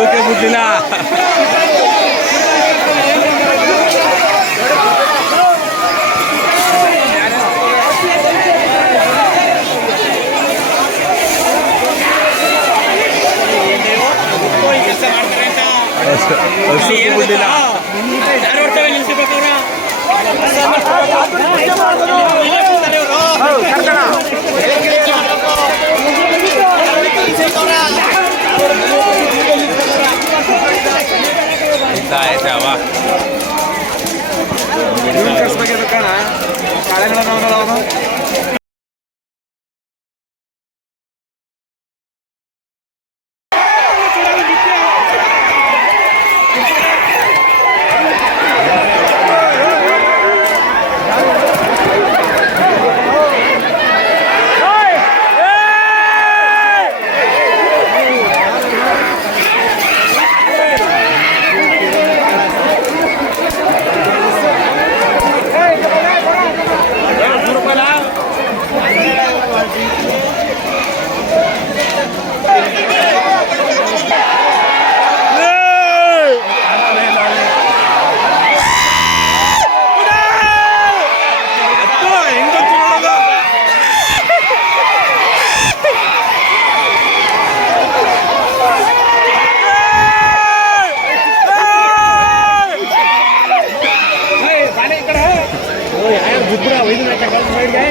চোখে বুঝি না বুঝি না ಸಾವಾ ಕಳಿಸ್ಬೇಕಿದ್ದಕ್ಕಣ್ಣ ಕಾಳೆಗಳ ಬುದ್ಧ ಐದು ನಾಲ್ಕು ಕಾಲ್ ಮಾಡಿದೆ